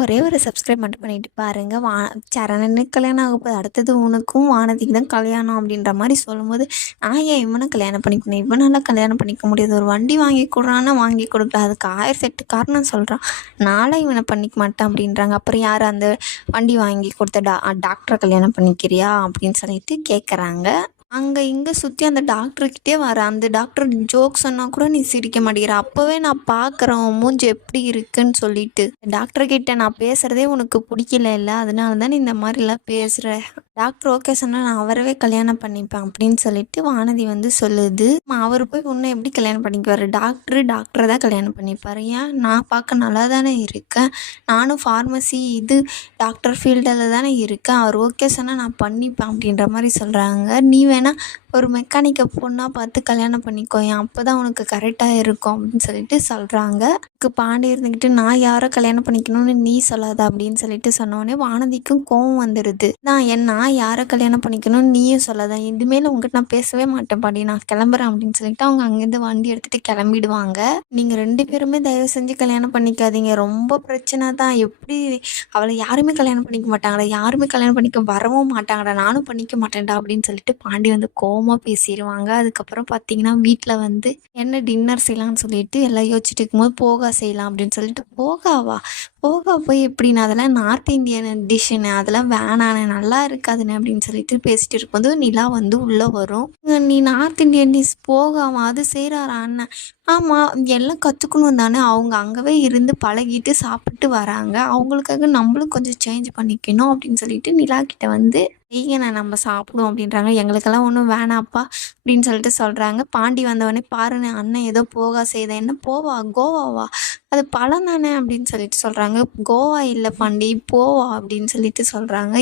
ஒரே ஒரு சப்ஸ்கிரைப் மட்டும் பண்ணிட்டு பாருங்க. சரணுக்கு கல்யாணம் ஆக போகுது. அடுத்தது உனக்கும் வானதிக்கு தான் கல்யாணம் அப்படின்ற மாரி சொல்லும்போது, நான் ஏன் இவன கல்யாணம் பண்ணிக்கணும்? இவனால கல்யாணம் பண்ணிக்க முடியாது. ஒரு வண்டி வாங்கி குடுறான்னா வாங்கி குடுக்கல. அதுக்கு 1008 காரணம் சொல்றான். நான்லாம் இவன பண்ணிக்க மாட்டேன் அப்படின்றாங்க. அப்புறம் யார் அந்த வண்டி வாங்கி கொடுத்த டாக்டர கல்யாணம் பண்ணிக்கிறியா? அப்படின்னு சொல்லிட்டு கேட்குறாங்க. அங்க இங்க சுத்தி அந்த டாக்டர்கிட்டயே வர. அந்த டாக்டர் ஜோக் சொன்னா கூட நீ சிரிக்க மாட்டேங்கிற. அப்பவே நான் பார்க்குறேன் உன் மூஞ்சி எப்படி இருக்குன்னு சொல்லிட்டு. டாக்டர் கிட்ட நான் பேசுறதே உனக்கு பிடிக்கலல்ல. அதனால தான் நீ இந்த மாரிலாம் பேசுற. டாக்டர் ஓகே சொன்னா நான் அவரவே கல்யாணம் பண்ணிப்பேன் அப்படின்னு சொல்லிட்டு வானதி வந்து சொல்லுது. அவர் போய் உன்னை எப்படி கல்யாணம் பண்ணிக்குவாரு? டாக்டரை தான் கல்யாணம் பண்ணிப்பாரு. ஏன்? நான் பார்க்க நல்லா தானே இருக்கேன். நானும் ஃபார்மசி டாக்டர் ஃபீல்டில் தானே இருக்கேன். அவர் ஓகே சொன்னால் நான் பண்ணிப்பேன் அப்படின்ற மாதிரி சொல்கிறாங்க. நீ வேணா ஒரு மெக்கானிக்கை பொண்ணாக பார்த்து கல்யாணம் பண்ணிக்கோயேன். அப்போ தான் உனக்கு கரெக்டாக இருக்கும் அப்படின்னு சொல்லிட்டு சொல்கிறாங்க. பாண்டி இருந்துக்கிட்டு நான் யாரை கல்யாணம் பண்ணிக்கணும்னு நீ சொல்லாத அப்படின்னு சொல்லிட்டு சொன்னோடனே வானதிக்கும் கோவம் வந்துடுது. நான் யாரை கல்யாணம் பண்ணிக்கணும்னு நீயும் சொல்லாத. இதுமேல உங்ககிட்ட நான் பேசவே மாட்டேன் பாடி, நான் கிளம்புறேன் அப்படின்னு சொல்லிட்டு அவங்க அங்கேருந்து வண்டி எடுத்துகிட்டு கிளம்பிடுவாங்க. நீங்கள் 2 பேருமே தயவு செஞ்சு கல்யாணம் பண்ணிக்காதீங்க. ரொம்ப பிரச்சனை தான். எப்படி அவளை யாருமே கல்யாணம் பண்ணிக்க மாட்டாங்கடா, யாருமே கல்யாணம் பண்ணிக்க வரவும் மாட்டாங்கடா, நானும் பண்ணிக்க மாட்டேன்டா அப்படின்னு சொல்லிட்டு பாண்டி வந்து கோவமாக பேசிடுவாங்க. அதுக்கப்புறம் பார்த்தீங்கன்னா வீட்டில் வந்து என்ன டின்னர் செய்யலாம்னு சொல்லிட்டு எல்லாம் யோசிச்சுட்டு இருக்கும்போது போகா செய்யலாம் அப்படின்னு சொல்லிட்டு போகா போய் எப்படின்னா அதெல்லாம் நார்த் இந்தியன் டிஷ்ஷுன்னு, அதெல்லாம் வேணாண்ணே, நல்லா இருக்காதுண்ணே அப்படின்னு சொல்லிட்டு பேசிட்டு இருக்கும்போது நிலா வந்து உள்ளே வரும். நீ நார்த் இந்தியன் டிஷ் போகாமா அது செய்கிறாரா அண்ணன்? ஆமாம், எல்லாம் கற்றுக்கணும் தானே. அவங்க அங்கவே இருந்து பழகிட்டு சாப்பிட்டு வராங்க. அவங்களுக்காக நம்மளும் கொஞ்சம் சேஞ்ச் பண்ணிக்கணும் அப்படின்னு சொல்லிட்டு நிலா கிட்ட வந்து செய்யுங்கண்ணே நம்ம சாப்பிடுவோம் அப்படின்றாங்க. எங்களுக்கெல்லாம் ஒன்றும் வேணாப்பா அப்படின்னு சொல்லிட்டு சொல்கிறாங்க. பாண்டி வந்தவொடனே பாருண்ணே அண்ணன் ஏதோ போகா செய்த. என்ன கோவாவா? அது பழம் தானே அப்படின்னு சொல்லிட்டு சொல்கிறாங்க. கோவா இல்லை பாண்டி, போவா அப்படின்னு சொல்லிட்டு சொல்கிறாங்க.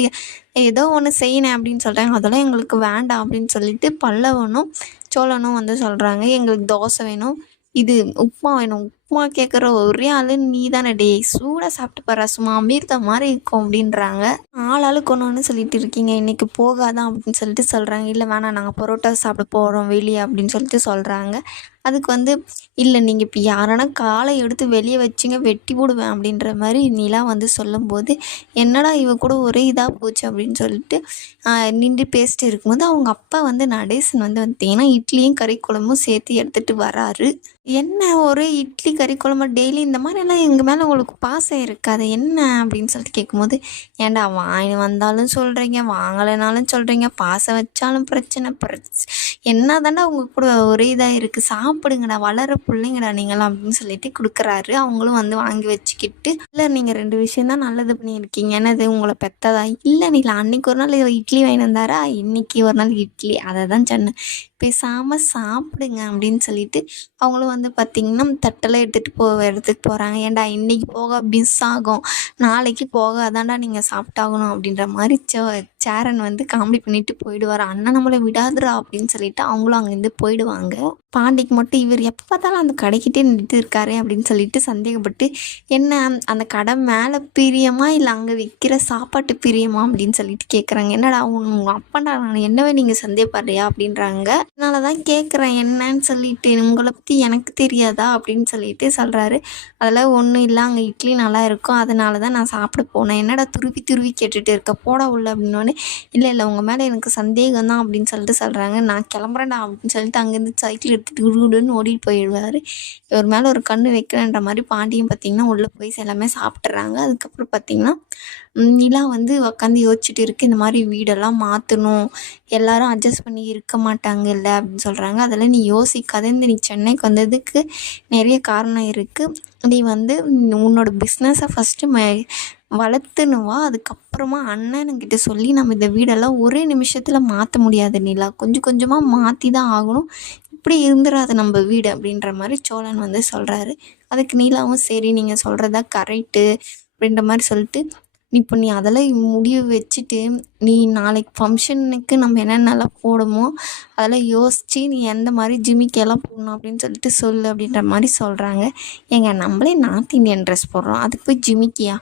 ஏதோ ஒன்று செய்யினேன் அப்படின்னு சொல்கிறாங்க. அதெல்லாம் எங்களுக்கு வேண்டாம் அப்படின்னு சொல்லிட்டு பல்லவனும் சோழனும் வந்து சொல்கிறாங்க. எங்களுக்கு தோசை வேணும், இது உப்புமா வேணும். உப்புமா கேட்குற ஒரே ஆள் நீ தானே. டேய் சூடாக சாப்பிட்டு பாரு, சும்மா அமிர்த மாதிரி இருக்கும் அப்படின்றாங்க. ஆளாளுக்கு ஒன்று சொல்லிட்டு இருக்கீங்க, இன்றைக்கி போகாதான் அப்படின்னு சொல்லிட்டு சொல்கிறாங்க. இல்லை வேணாம், நாங்கள் பரோட்டா சாப்பிட போகிறோம் வெளியே அப்படின்னு சொல்லிட்டு சொல்கிறாங்க. அதுக்கு வந்து இல்லை நீங்கள் இப்போ யாரானா காலை எடுத்து வெளியே வச்சிங்க வெட்டி போடுவேன் அப்படின்ற மாதிரி நிலா வந்து சொல்லும்போது, என்னடா இவ கூட ஒரே இதாக போச்சு அப்படின்னு சொல்லிட்டு நின்று பேசிட்டு இருக்கும்போது அவங்க அப்பா வந்து நடேசன் வந்து பார்த்தீங்கன்னா இட்லியும் கறி குழம்பும் சேர்த்து எடுத்துகிட்டு வராரு. என்ன ஒரே இட்லி கறி குழம்பு டெய்லி இந்த மாதிரியெல்லாம் எங்கள் மேலே உங்களுக்கு பாசம் இருக்காது என்ன அப்படின்னு சொல்லிட்டு கேட்கும்போது, ஏன்டா வாங்கி வந்தாலும் சொல்கிறீங்க, வாங்கலைனாலும் சொல்கிறீங்க, பாசம் வச்சாலும் பிரச்சனை என்ன தாண்டா உங்க கூட ஒரே இதாக இருக்குது, சாப்பிடுங்கடா, வளர பிள்ளைங்கடா நீங்களாம் அப்படின்னு சொல்லிட்டு கொடுக்குறாரு. அவங்களும் வந்து வாங்கி வச்சுக்கிட்டு, இல்லை நீங்கள் 2 விஷயந்தான் நல்லது பண்ணியிருக்கீங்க. என்னது? உங்களை பெற்றதா? இல்லை அன்னைக்கு ஒரு நாள் இட்லி வாங்கி வந்தாரா, இன்னைக்கு ஒரு நாள் இட்லி, அதை தான் சொன்னேன். பேசாமல் சாப்பிடுங்க அப்படின்னு சொல்லிட்டு அவங்களும் வந்து பார்த்திங்கன்னா தட்டெல்லாம் எடுத்துகிட்டு போகிறாங்க. ஏன்டா இன்றைக்கி போக மிஸ் ஆகும், நாளைக்கு போக அதான்டா நீங்கள் சாப்பிட்டாகணும் அப்படின்ற மாதிரி சேரன் வந்து காமெடி பண்ணிட்டு போயிடுவார். அண்ணன் நம்மளை விடாதுரா அப்படின்னு சொல்லிட்டு அவங்களும் அங்கேருந்து போயிடுவாங்க. பாண்டிக்கு மட்டும் இவர் எப்போ பார்த்தாலும் அந்த கடைக்கிட்டே நின்றுட்டு இருக்காரு அப்படின்னு சொல்லிட்டு சந்தேகப்பட்டு, என்ன அந்த கடை மேலே பிரியமா இல்லை அங்கே விற்கிற சாப்பாட்டு பிரியமா அப்படின்னு சொல்லிட்டு கேட்குறாங்க. என்னடா உங்கள் அப்பண்டா நான் என்னவே நீங்கள் சந்தேகப்படுறியா அப்படின்றாங்க. அதனால தான் கேட்குறேன் என்னன்னு சொல்லிட்டு, உங்களை பற்றி எனக்கு தெரியாதா அப்படின்னு சொல்லிட்டு சொல்கிறாரு. அதெல்லாம் ஒன்றும் இல்லை, அங்கே இட்லி நல்லா இருக்கும், அதனால தான் நான் சாப்பிட போனேன். என்னடா துருவி கேட்டுட்டு இருக்க, போடா உள்ள அப்படின்னோடனே, இல்லை உங்கள் மேலே எனக்கு சந்தேகம் தான் அப்படின்னு சொல்லிட்டு சொல்கிறாங்க. நான் கிளம்புறேன்டா அப்படின்னு சொல்லிட்டு அங்கேருந்து சைக்கிள் எடுத்துகிட்டு குடுன்னு ஓடிட்டு போயிடுவார். இவர் மேலே ஒரு கண்ணு வைக்கிறேன்ற மாதிரி பாண்டியும் பார்த்திங்கன்னா உள்ளே போய் எல்லாமே சாப்பிட்றாங்க. அதுக்கப்புறம் பார்த்திங்கன்னா நிலா வந்து உட்காந்து யோசிச்சுட்டு இருக்குது, இந்த மாதிரி வீடெல்லாம் மாற்றணும், எல்லோரும் அட்ஜஸ்ட் பண்ணி இருக்க மாட்டாங்கல்ல அப்படின்னு சொல்கிறாங்க. அதெல்லாம் நீ யோசிக்காத, நீ சென்னைக்கு வந்ததுக்கு நிறைய காரணம் இருக்குது. நீ வந்து உன்னோட பிஸ்னஸை ஃபஸ்ட்டு வளர்த்துனுவா, அதுக்கப்புறமா அண்ணனுங்கிட்ட சொல்லி நம்ம இந்த வீடெல்லாம் ஒரே நிமிஷத்தில் மாற்ற முடியாது நிலா, கொஞ்சம் கொஞ்சமாக மாற்றி தான் ஆகணும், இப்படி இருந்துடாது நம்ம வீடு அப்படின்ற மாதிரி சோழன் வந்து சொல்கிறாரு. அதுக்கு நீலாவும் சரி நீங்கள் சொல்கிறதா கரெக்டு அப்படின்ற மாதிரி சொல்லிட்டு, இப்போ நீ அதெல்லாம் முடிவு வச்சுட்டு நீ நாளைக்கு ஃபங்க்ஷனுக்கு நம்ம என்னென்னலாம் போடுமோ அதெல்லாம் யோசித்து நீ எந்த மாதிரி ஜிமிக்கெல்லாம் போடணும் அப்படின்னு சொல்லிட்டு சொல்லு அப்படின்ற மாதிரி சொல்கிறாங்க. நம்மளே நார்த் இந்தியன் ட்ரெஸ் போடுறோம், அதுக்கு போய் ஜிமிக்கியா,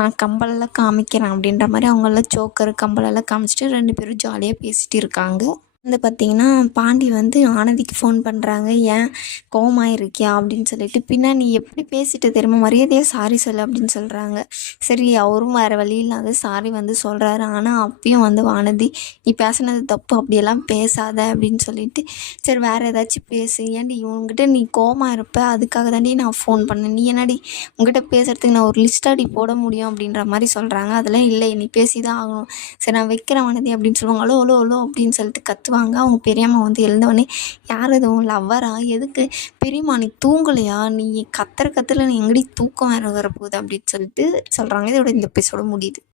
நான் கம்பலெல்லாம் காமிக்கிறேன் அப்படின்ற மாதிரி அவங்களாம் சோக்கர் கம்பலெல்லாம் காமிச்சிட்டு 2 பேரும் ஜாலியாக பேசிகிட்டு இருக்காங்க. வந்து பார்த்தீங்கன்னா, பாண்டி வந்து ஆனந்திக்கு ஃபோன் பண்றாங்க. "ஏன் கோவமா இருக்கியா?" அப்படின்னு சொல்லிட்டு. "பின்ன நீ எப்படி பேசிட்ட தெரியுமா? மரியாதையா சாரி சொல்லு" அப்படின்னு சொல்றாங்க. சரி அவரும் வேற வழி இல்லாத சாரி வந்து சொல்றாரு. ஆனா அப்பயும் வந்து வானதி, "நீ பேசுனது தப்பு. அப்படியெல்லாம் பேசாத" அப்படின்னு சொல்லிட்டு, "சரி வேற ஏதாச்சும் பேசு. ஏன்டி உன்கிட்ட நீ கோவமா இருப்ப. அதுக்காக தாண்டி நான் ஃபோன் பண்ணேன். நீ என்னடி உன்கிட்ட பேசுறதுக்கு நான் ஒரு லிஸ்ட்டாடி போட முடியும்" அப்படின்ற மாரி சொல்றாங்க. அதெல்லாம் இல்லை. "நீ பேசி தான் ஆகணும்." சரி நான் வைக்கிறேன் வானதி அப்படின்னு சொல்லுவாங்க. "அலோ, அலோ, அலோ" அப்படின்னு சொல்லிட்டு கத்துவாங்க. அவங்க பெரியம்மா வந்து எழுந்தவுடனே, "யார் அது உன் லவ்வரா? எதுக்கு? பெரியம்மா நீ தூங்கலையா? நீ கத்துற கத்துல நீ எங்கடி தூக்கம் வேற வரப்போகுது" அப்படின்னு சொல்லிட்டு சொல்றாங்க. இதோட இந்த எபிசோடு முடியுது.